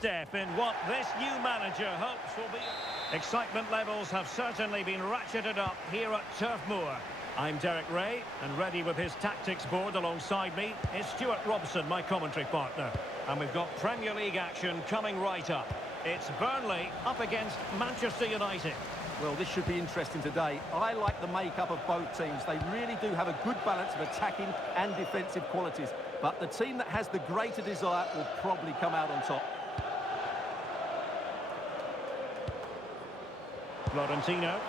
step in what this new manager hopes will be. Excitement levels have certainly been ratcheted up here at Turf Moor. I'm Derek Ray, and ready with his tactics board alongside me is Stuart Robson, my commentary partner. And we've got Premier League action coming right up. It's Burnley up against Manchester United. Well, this should be interesting today. I like the makeup of both teams. They really do have a good balance of attacking and defensive qualities. But the team that has the greater desire will probably come out on top. Florentino.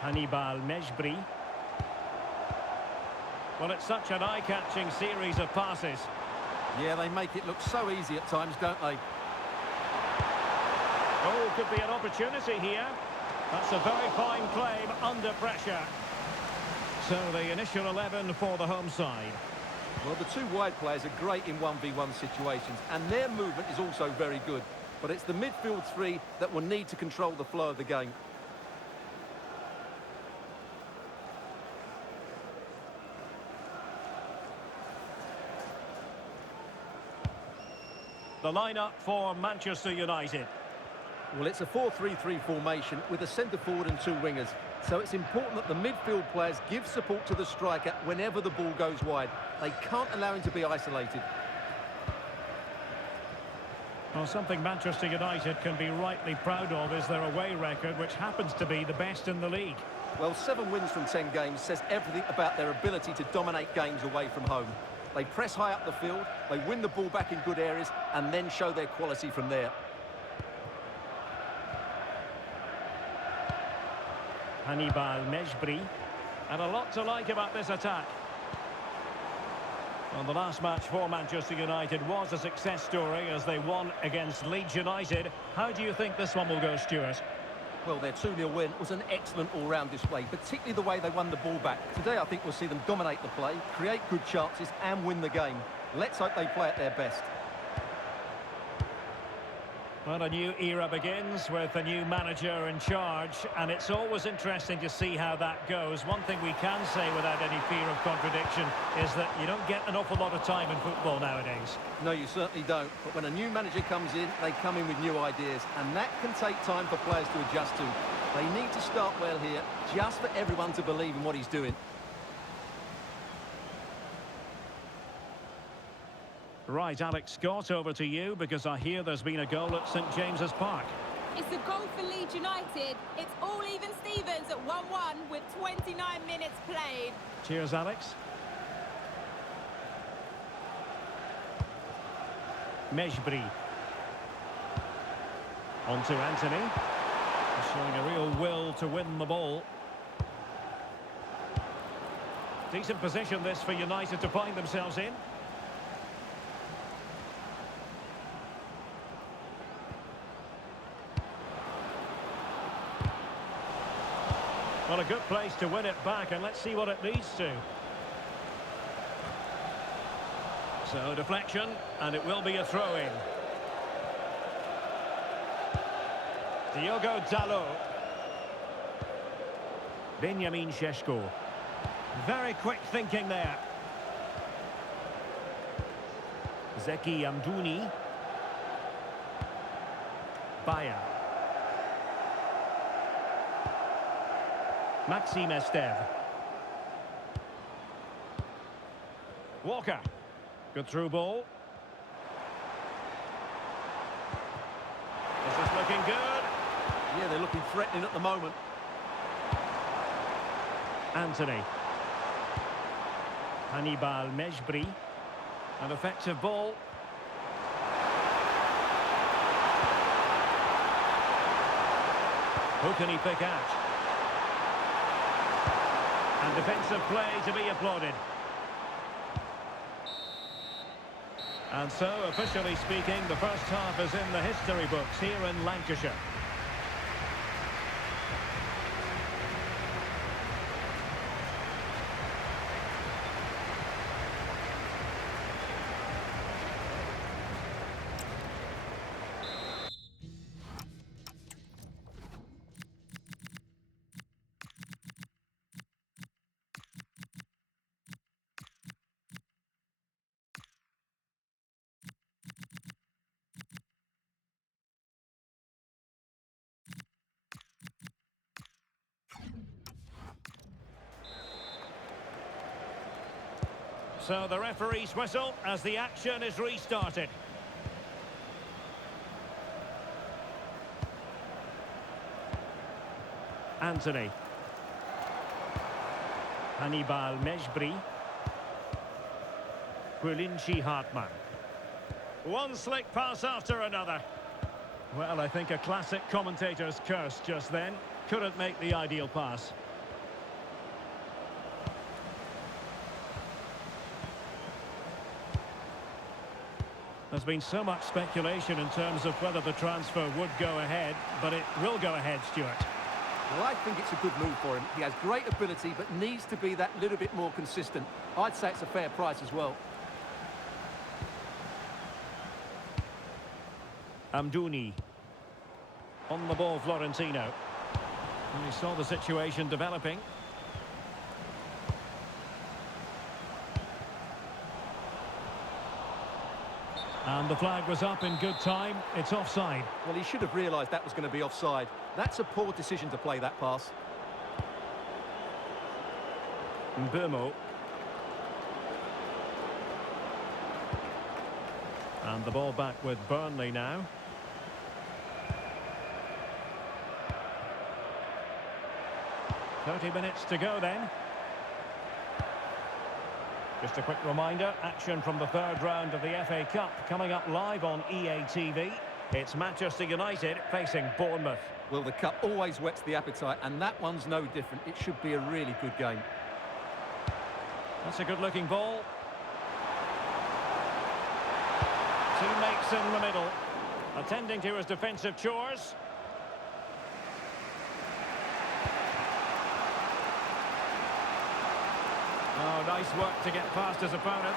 Hannibal Mejbri. Well, it's such an eye-catching series of passes. Yeah, they make it look so easy at times, don't they? Oh, could be an opportunity here. That's a very fine claim under pressure. So the initial 11 for the home side. Well, the two wide players are great in 1v1 situations, and their movement is also very good. But it's the midfield three that will need to control the flow of the game. The lineup for Manchester United. Well, it's a 4-3-3 formation with a centre forward and two wingers. So it's important that the midfield players give support to the striker whenever the ball goes wide. They can't allow him to be isolated. Well, something Manchester United can be rightly proud of is their away record, which happens to be the best in the league. Well, 7 wins from 10 games says everything about their ability to dominate games away from home. They press high up the field, they win the ball back in good areas, and then show their quality from there. Hannibal Mejbri. And a lot to like about this attack. Well, the last match for Manchester United was a success story as they won against Leeds United. How do you think this one will go, Stuart? Well, their 2-0 win was an excellent all-round display, particularly the way they won the ball back. Today, I think we'll see them dominate the play, create good chances, and win the game. Let's hope they play at their best. Well, a new era begins with a new manager in charge, and it's always interesting to see how that goes. One thing we can say without any fear of contradiction is that you don't get an awful lot of time in football nowadays. No, you certainly don't. But when a new manager comes in, they come in with new ideas, and that can take time for players to adjust to. They need to start well here, just for everyone to believe in what he's doing. Right, Alex Scott, over to you, because I hear there's been a goal at St James's Park. It's a goal for Leeds United. It's all even Stevens at 1-1 with 29 minutes played. Cheers, Alex. Mejbri. On to Anthony. Showing a real will to win the ball. Decent position this for United to find themselves in. Well, a good place to win it back, and let's see what it leads to. So, deflection, and it will be a throw-in. Diogo Dalot. Benjamin Šeško. Very quick thinking there. Zeki Amdouni. Bayer. Maxime Esteve. Walker. Good through ball. This is looking good. Yeah, they're looking threatening at the moment. Anthony. Hannibal Mejbri. An effective ball. Who can he pick out? And defensive play to be applauded. And so, officially speaking, the first half is in the history books here in Lancashire. So the referee's whistle as the action is restarted. Anthony. Hannibal Mejbri. Quillinchi Hartmann. One slick pass after another. Well, I think a classic commentator's curse just then. Couldn't make the ideal pass. There's been so much speculation in terms of whether the transfer would go ahead, but it will go ahead, Stuart. Well, I think it's a good move for him. He has great ability, but needs to be that little bit more consistent. I'd say it's a fair price as well. Amdouni. On the ball, Florentino. And he saw the situation developing. And the flag was up in good time. It's offside. Well, he should have realised that was going to be offside. That's a poor decision to play that pass. Mbeumo. And the ball back with Burnley now. "30 minutes to go then." Just a quick reminder, action from the third round of the FA Cup coming up live on EA TV. It's Manchester United facing Bournemouth. Well, the cup always whets the appetite, and that one's no different. It should be a really good game. That's a good-looking ball. Teammates in the middle, attending to his defensive chores. Oh, nice work to get past his opponent.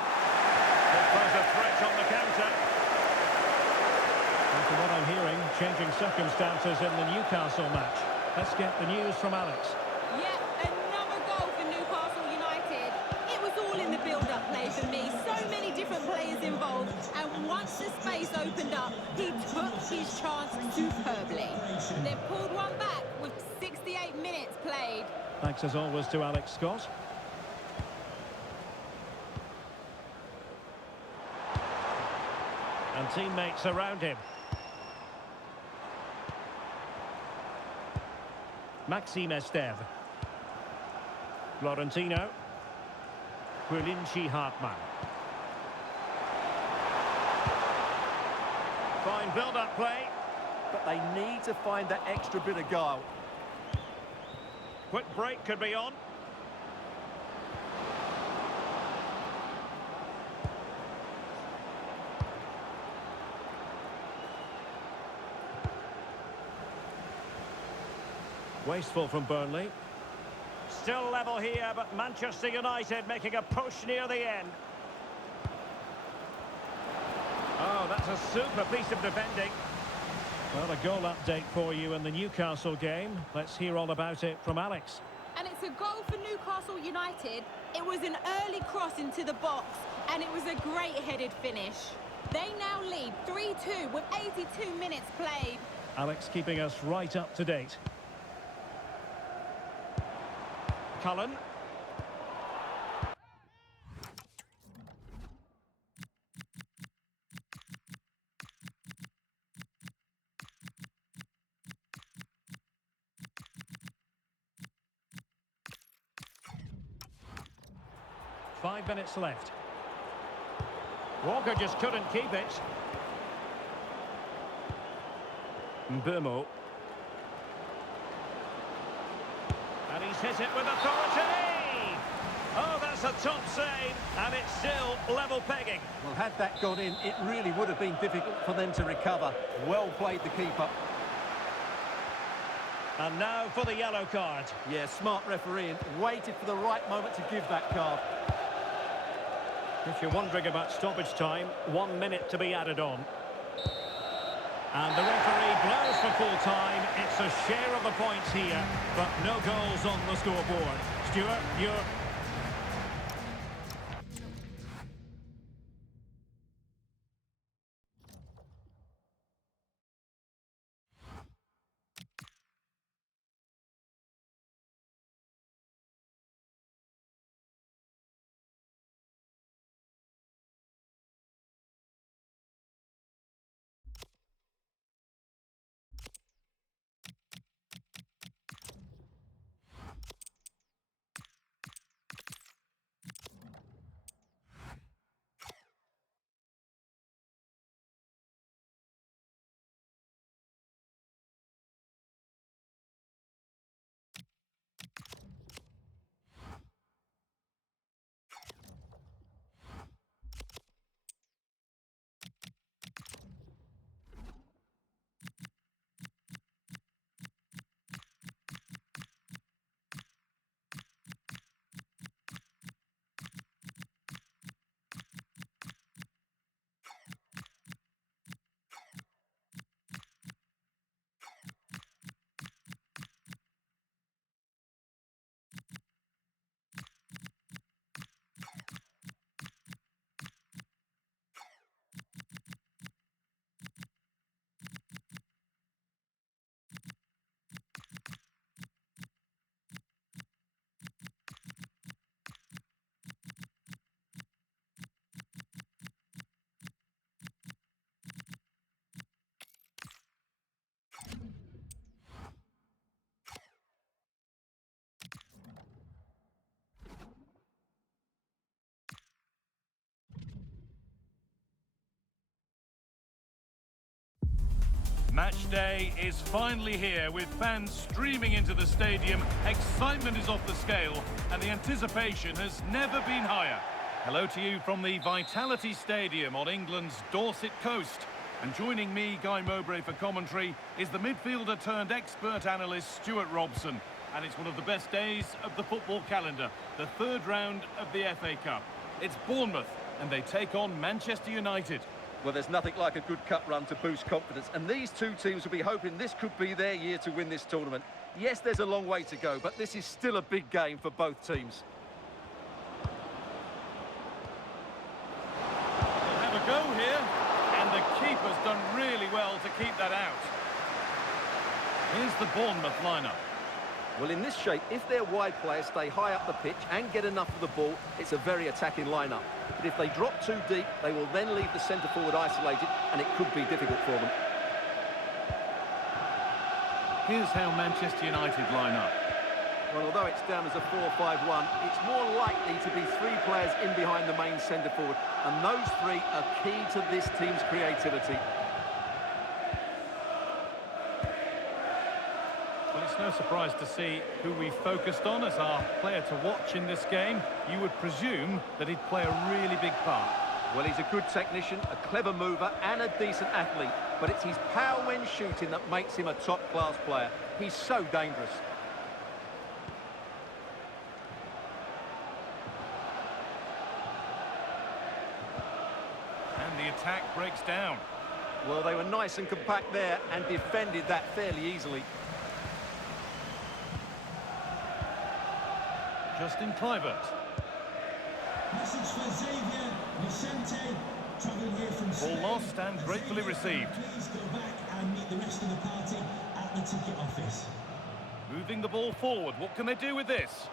There's a threat on the counter. And from what I'm hearing, changing circumstances in the Newcastle match. Let's get the news from Alex. Yeah, another goal for Newcastle United. It was all in the build-up play for me. So many different players involved. And once the space opened up, he took his chance superbly. They've pulled one back with 68 minutes played. Thanks as always to Alex Scott. And teammates around him. Maxime Esteve. Florentino. Quillinchi Hartmann. Fine build-up play. But they need to find that extra bit of guile. Quick break could be on. Wasteful from Burnley. Still level here, but Manchester United making a push near the end. Oh, that's a super piece of defending. Well, a goal update for you in the Newcastle game. Let's hear all about it from Alex. And it's a goal for Newcastle United. It was an early cross into the box, and it was a great headed finish. They now lead 3-2 with 82 minutes played. Alex keeping us right up to date. Cullen. Five minutes left. Walker just couldn't keep it. Mbeumo. And he's hit it with authority! Oh, that's a top save, and it's still level pegging. Well, had that gone in, it really would have been difficult for them to recover. Well played, the keeper. And now for the yellow card. Yeah, smart refereeing. Waited for the right moment to give that card. If you're wondering about stoppage time, 1 minute to be added on. And the referee blows for full time. It's a share of the points here, but no goals on the scoreboard. Stuart, you're Match day is finally here with fans streaming into the stadium. Excitement is off the scale and the anticipation has never been higher. Hello to you from the Vitality Stadium on England's Dorset coast. And joining me, Guy Mowbray, for commentary is the midfielder turned expert analyst Stuart Robson. And it's one of the best days of the football calendar, the third round of the FA Cup. It's Bournemouth and they take on Manchester United. Well, there's nothing like a good cup run to boost confidence, and these two teams will be hoping this could be their year to win this tournament. Yes, there's a long way to go, but this is still a big game for both teams. They'll have a go here, and the keeper's done really well to keep that out. Here's the Bournemouth lineup. Well, in this shape, if their wide players stay high up the pitch and get enough of the ball, it's a very attacking lineup. But if they drop too deep, they will then leave the centre-forward isolated, and it could be difficult for them. Here's how Manchester United line up. Well, although it's down as a 4-5-1, it's more likely to be three players in behind the main centre-forward, and those three are key to this team's creativity. Well, it's no surprise to see who we focused on as our player to watch in this game. You would presume that he'd play a really big part. Well, he's a good technician, a clever mover and a decent athlete, but it's his power when shooting that makes him a top-class player. He's so dangerous. And the attack breaks down. Well, they were nice and compact there and defended that fairly easily. Justin Kluivert. Message for Xavier Vicente, travelling here from Ball lost and gratefully received. Please go back and meet the rest of the party at the ticket office. Moving the ball forward, what can they do with this?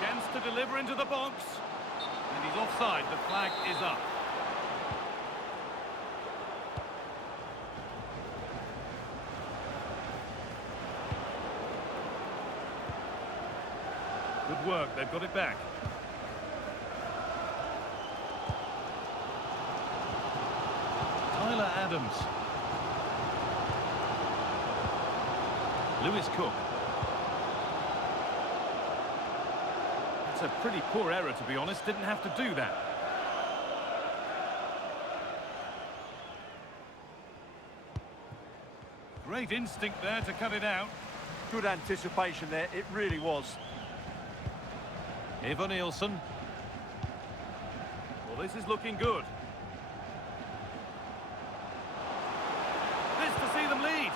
Chance to deliver into the box. And he's offside, the flag is up. Good work, they've got it back. Tyler Adams. Lewis Cook. It's a pretty poor error, to be honest. Didn't have to do that. Great instinct there to cut it out. Good anticipation there, it really was. Eva Nielsen. Well, this is looking good. This to see them lead.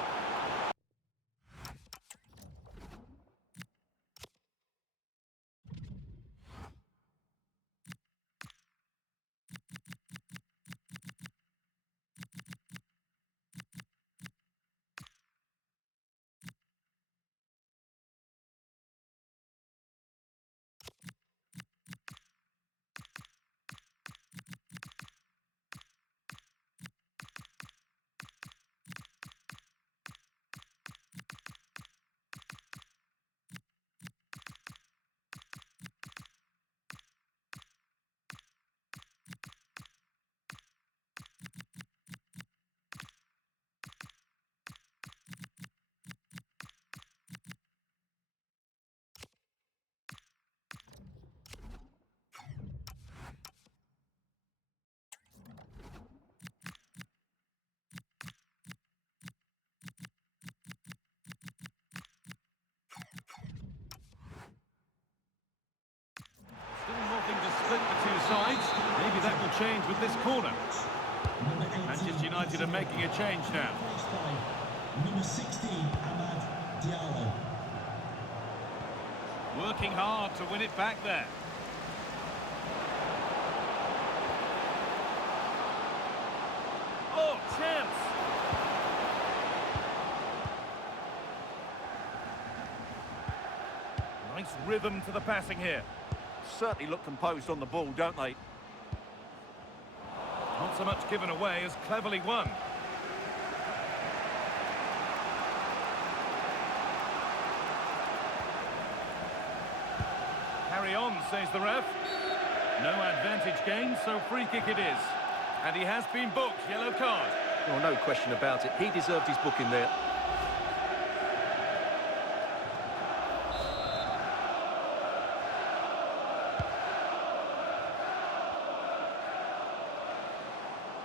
Split the two sides. Maybe that will change with this corner. Manchester United are making a change now. Number 16, Amad Diallo. Working hard to win it back there. Oh, chance! Nice rhythm to the passing here. Certainly look composed on the ball, don't they? Not so much given away as cleverly won. Carry on, says the ref. No advantage gained, so free kick it is. And he has been booked, yellow card. Well, no question about it. He deserved his booking there.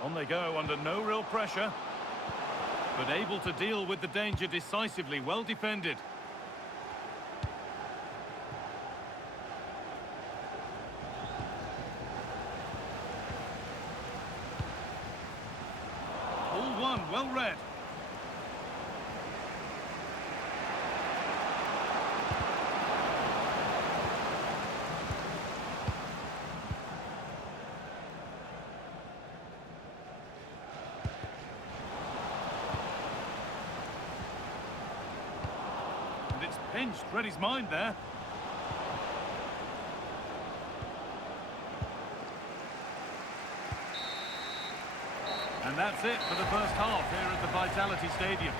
On they go under no real pressure, but able to deal with the danger decisively. Well defended. All one, well read. And it's pinched, read his mind there. And that's it for the first half here at the Vitality Stadium.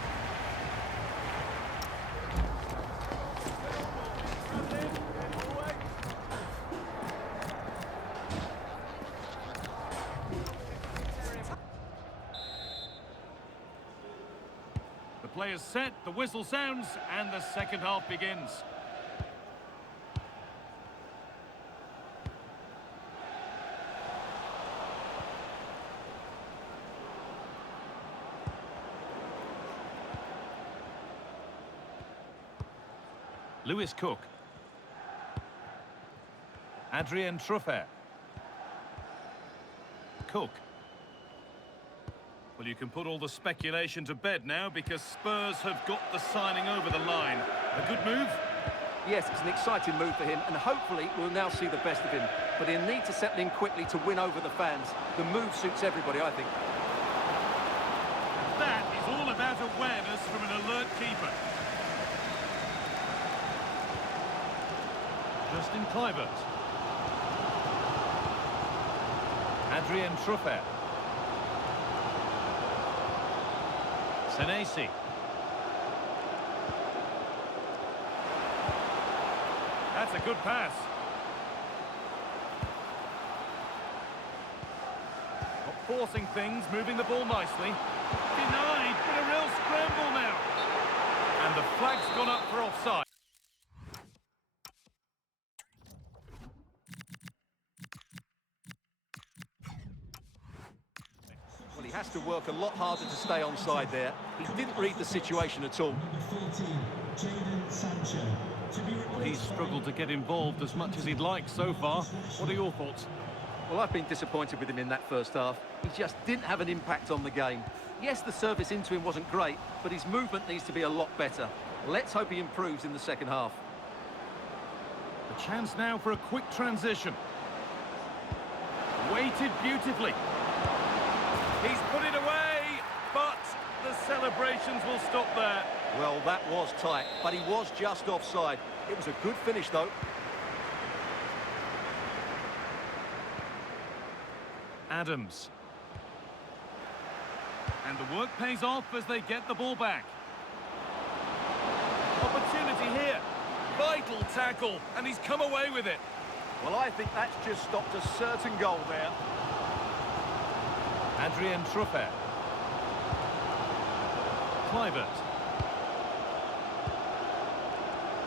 The play is set, the whistle sounds, and the second half begins. Lewis Cook. Adrien Truffert. Cook. Well, you can put all the speculation to bed now because Spurs have got the signing over the line. A good move? Yes, it's an exciting move for him, and hopefully we'll now see the best of him. But he'll need to settle in quickly to win over the fans. The move suits everybody, I think. That is all about awareness from an alert keeper. Justin Kluivert. Adrien Truffert. Senesi. That's a good pass. Not forcing things, moving the ball nicely. Denied, but a real scramble now. And the flag's gone up for offside. Well, he has to work a lot harder to stay onside there. He didn't read the situation at all. Number 14, Jadon Sancho. To be replaced He's struggled to get involved as much as he'd like so far. What are your thoughts? Well, I've been disappointed with him in that first half. He just didn't have an impact on the game. Yes, the service into him wasn't great, but his movement needs to be a lot better. Let's hope he improves in the second half. A chance now for a quick transition. Weighted beautifully. He's put it away, but the celebrations will stop there. Well, that was tight, but he was just offside. It was a good finish, though. Adams. And the work pays off as they get the ball back. Opportunity here. Vital tackle, and he's come away with it. Well, I think that's just stopped a certain goal there. Adrien Truffert. Kluivert.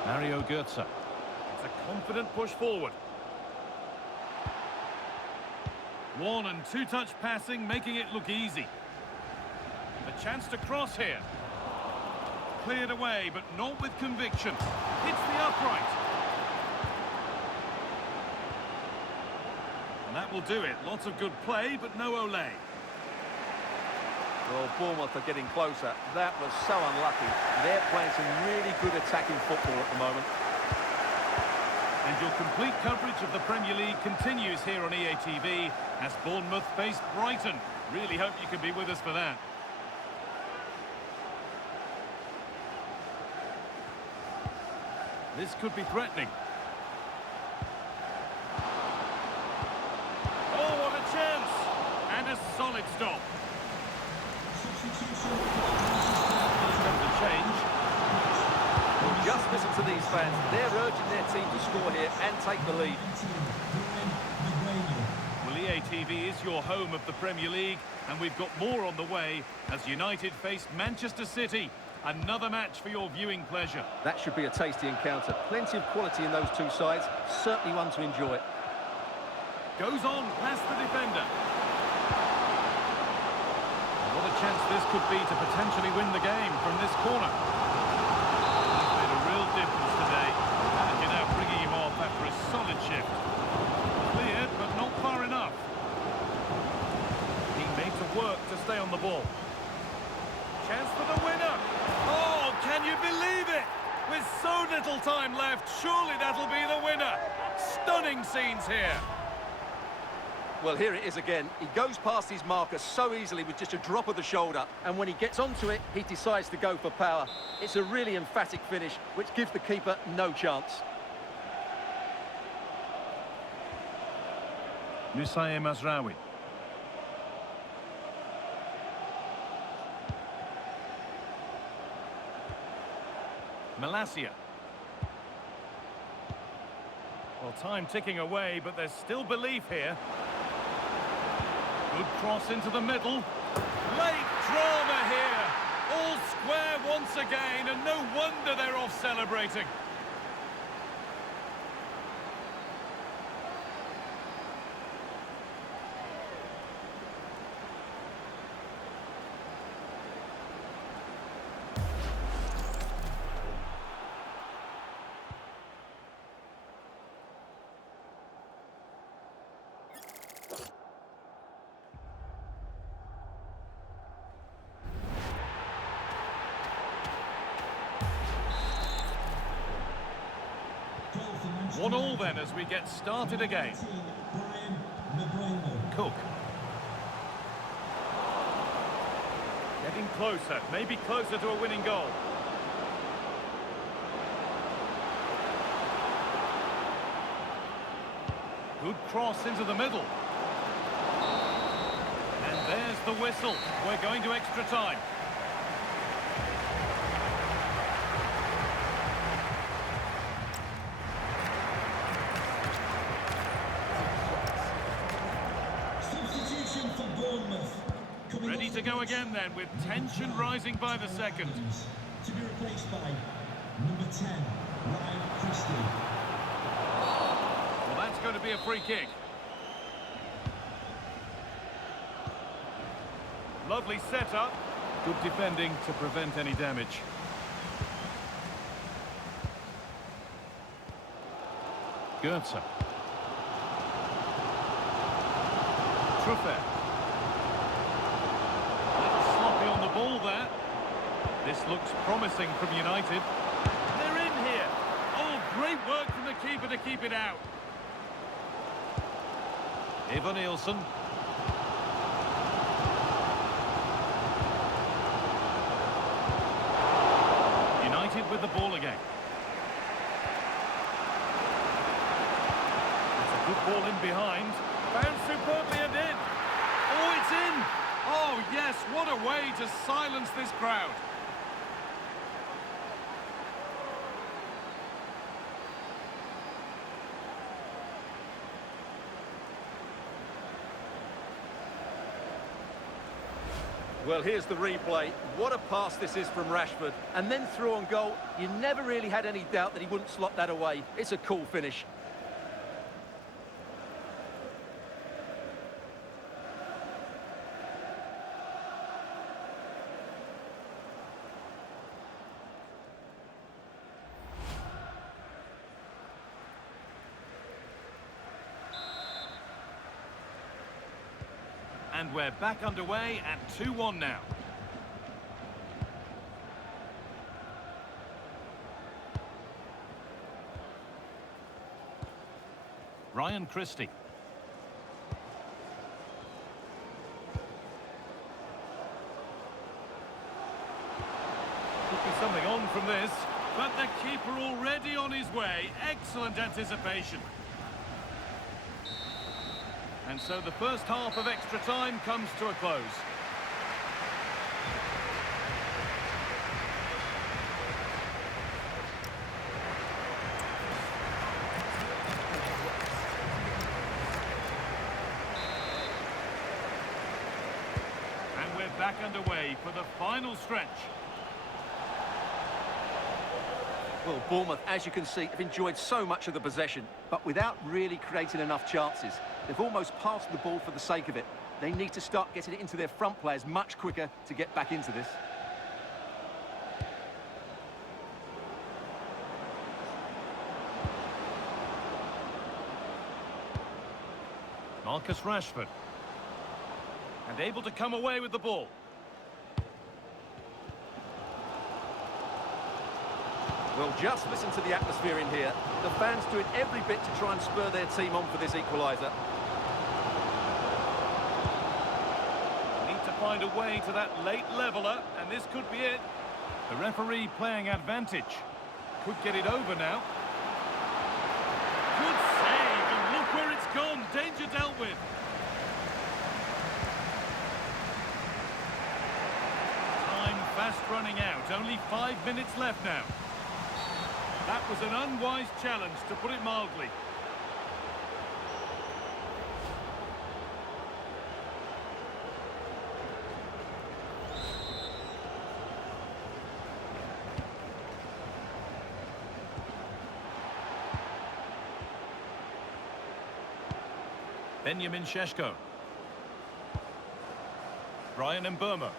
Mario Götze. It's a confident push forward. One and two-touch passing, making it look easy. A chance to cross here. Cleared away, but not with conviction. Hits the upright. And that will do it. Lots of good play, but no Olé. Well, Bournemouth are getting closer. That was so unlucky. They're playing some really good attacking football at the moment. And your complete coverage of the Premier League continues here on EA TV as Bournemouth face Brighton. Really hope you can be with us for that. This could be threatening. Oh, what a chance! And a solid stop. substitution. The change. Well, just listen to these fans. They're urging their team to score here and take the lead. Will BATV is your home of the Premier League, and we've got more on the way as United face Manchester City. Another match for your viewing pleasure. That should be a tasty encounter. Plenty of quality in those two sides. Certainly one to enjoy. Goes on past the defender. And what a chance this could be to potentially win the game from this corner. He's made a real difference today, and you're now bringing him off after a solid shift. Cleared, but not far enough. He made to work to stay on the ball. Chance for the winner. Oh, can you believe it? With so little time left, surely that'll be the winner. Stunning scenes here. Well, here it is again. He goes past his marker so easily with just a drop of the shoulder. And when he gets onto it, he decides to go for power. It's a really emphatic finish, which gives the keeper no chance. Nusayr Mazraoui. Malacia. Well, time ticking away, but there's still belief here. Good cross into the middle. Late drama here. All square once again, and no wonder they're off celebrating. Goal for Manchester 1-1 United. then as we get started again. 19, Brian Mbeumo. Cook. Getting closer, maybe closer to a winning goal. Good cross into the middle. And there's the whistle. We're going to extra time. Substitution for Bournemouth. Coming Ready off to the go pitch, again then, with tension rising by the second. to be replaced by number 10, Ryan Christie. Well, that's going to be a free kick. Lovely setup. Good defending to prevent any damage. Goetze. Truffert. Sloppy on the ball there. This looks promising from United. They're in here. Oh, great work from the keeper to keep it out. Ivan Nielsen. United with the ball again. It's a good ball in behind. Bounced superbly and in. Oh, it's in. Oh, yes, what a way to silence this crowd. Well, here's the replay. What a pass this is from Rashford. And then through on goal, you never really had any doubt that he wouldn't slot that away. It's a cool finish. And we're back underway at 2-1 now. Ryan Christie. Could be something on from this, but the keeper already on his way. Excellent anticipation. And so the first half of extra time comes to a close. back underway for the final stretch. Well, Bournemouth, as you can see, have enjoyed so much of the possession, but without really creating enough chances. They've almost passed the ball for the sake of it. They need to start getting it into their front players much quicker to get back into this. Marcus Rashford. And able to come away with the ball. Well, just listen to the atmosphere in here. The fans doing every bit to try and spur their team on for this equaliser. Need to find a way to that late leveller, and this could be it. The referee playing advantage. Could get it over now. Good save, and look where it's gone. Danger dealt with. Time fast running out. Only 5 minutes left now. That was an unwise challenge, to put it mildly. Benjamin Šeško. Bryan Mbeumo.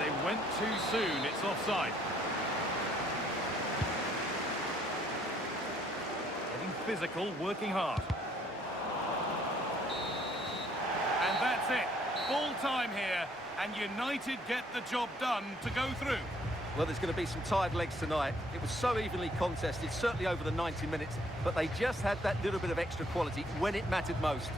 They went too soon, it's offside. Getting physical, working hard. And that's it. Full time here, and United get the job done to go through. Well, there's going to be some tired legs tonight. It was so evenly contested, certainly over the 90 minutes, but they just had that little bit of extra quality when it mattered most.